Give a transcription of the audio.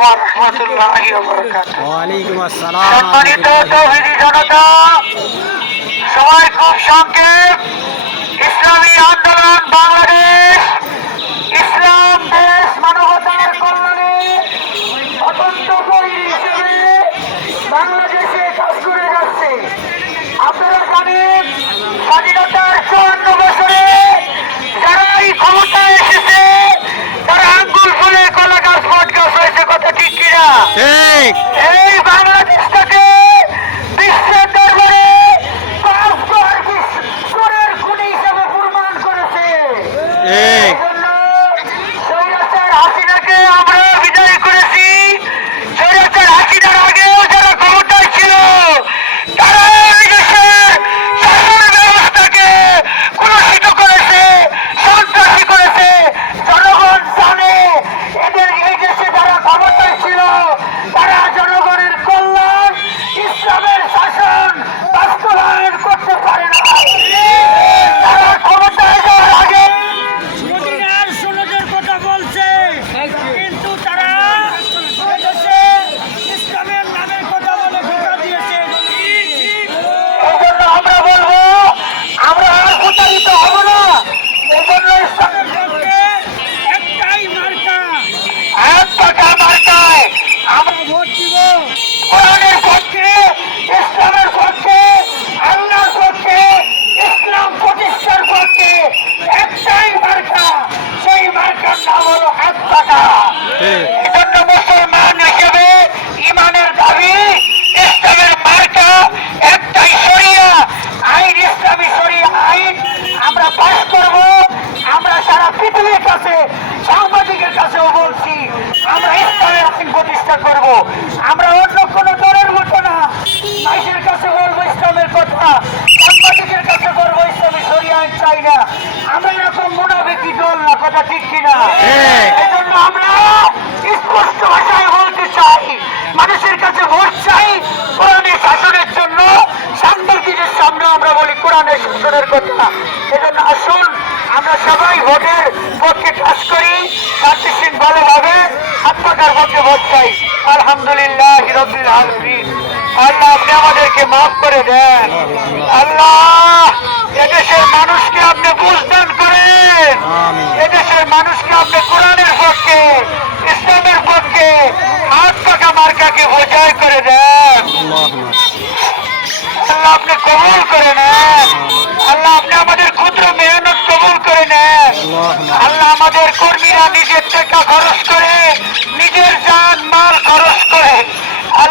ওয়া রাহমাতুল্লাহি ওয়া বারাকাতুহু। ওয়ালাইকুম আসসালাম। সম্মানিত তৌহিদি জনতা, সময় খুব সংক্ষেপ। ইসলামী আন্দোলন বাংলাদেশ, ইসলাম দেশ মানবতার কল্যাণে অত্যন্ত কর্মী হিসেবে বাংলাদেশে কাজ করে যাচ্ছে। আপনারা জানেন, স্বাধীনতার 54 বছরে যারাই ক্ষমতায় এসেছে তারা আঙ্গুল ফুলে কলা গাছ বট গাছ হয়েছে। কথা ঠিক কিনা? ঠিক। এই বাংলাদেশটাকে বিশ্বের দরবারে চোরের খুনি হিসেবে প্রমাণ করেছে। ঠিক। এজন্য স্বৈরাচার হাসিনাকে আমরা বিদায় করেছি। স্বৈরাচার হাসিনার আগেও যারা ক্ষমতায় ছিল তারা এই দেশের শাসন ব্যবস্থাকে কলুষিত করেছে, সন্ত্রাসী করেছে। জনগণ জানে এদের এই দেশে যারা ক্ষমতায় ছিল তারা জনগণের কল্যাণ, ইসলামের শাসন বাস্তবায়ন করতে পারে না। তারা ক্ষমতায় যাওয়ার আগে মদিনার সনদের কথা বলছে, কিন্তু তারা এদেশে ইসলামের নামের কথা বলে ভোটা দিয়েছে। এই জন্য আমরা বলবো, আমরা আর প্রতারিত হব না। এই জন্য ইসলামের পক্ষে একটাই মার্কা, হাত পাকা মার্কায় আমরা ভোট দিব। কোরআনের পক্ষে, ইসলামের পক্ষে, আল্লাহর পক্ষে, ইসলাম প্রতিষ্ঠার পক্ষে একটাই মার্কা, সেই মার্কার নাম হলো হাত পাকা। ঠিক। এজন্য মুসলমান হিসেবে ইমানের দাবি, ইসলামের মার্কা একটাই, শরিয়া আইন, ইসলামী শরিয়া আইন আমরা পাস করব। আমরা সারা পৃথিবীর কাছে, সাংবাদিকের কাছেও বলছি, আমরা ইসলামের আইন প্রতিষ্ঠা করব। আমরা অন্য কোনো দলের মতো না। মানুষের কাছে বলবো ইসলামের কথা, সাংবাদিকের কাছে বলবো ইসলামী শরিয়া আইন চাই না। আমরা এরকম মুনাফিকি দল না। কথা ঠিক কিনা? ঠিক। এজন্য আমরা স্পষ্ট ভাষায় বলতে চাই, মানুষের কাছে ভোট চাই কোরআনের শাসনের জন্য। সাংবাদিকের সামনে আমরা বলি কোরআনের শাসনের কথা। এজন্য আসুন আমরা সবাই ভোটের পক্ষে কাজ করি, শান্তিশীল ভালোভাবে হাত পাকার পক্ষে ভোট চাই। আলহামদুলিল্লাহ রাব্বিল আলামিন। আল্লাহ আপনি আমাদেরকে মাফ করে দেন। আল্লাহ এদেশের মানুষকে আপনি বুঝদান করেন। আমিন। এদেশের মানুষকে আপনি কোরআনের পক্ষে, ইসলামের পক্ষে হাত পাকা মার্কাকে বোঝাই করে দেন। আল্লাহুম্মা। আল্লাহ আপনি কবুল করে নেন। আল্লাহ আপনি আমাদের ক্ষুদ্র মেহনত কবুল করে নেন। আল্লাহুম্মা। আল্লাহ আমাদের কর্মীরা নিজের টাকা খরচ করে, নিজের জান মাল খরচ করে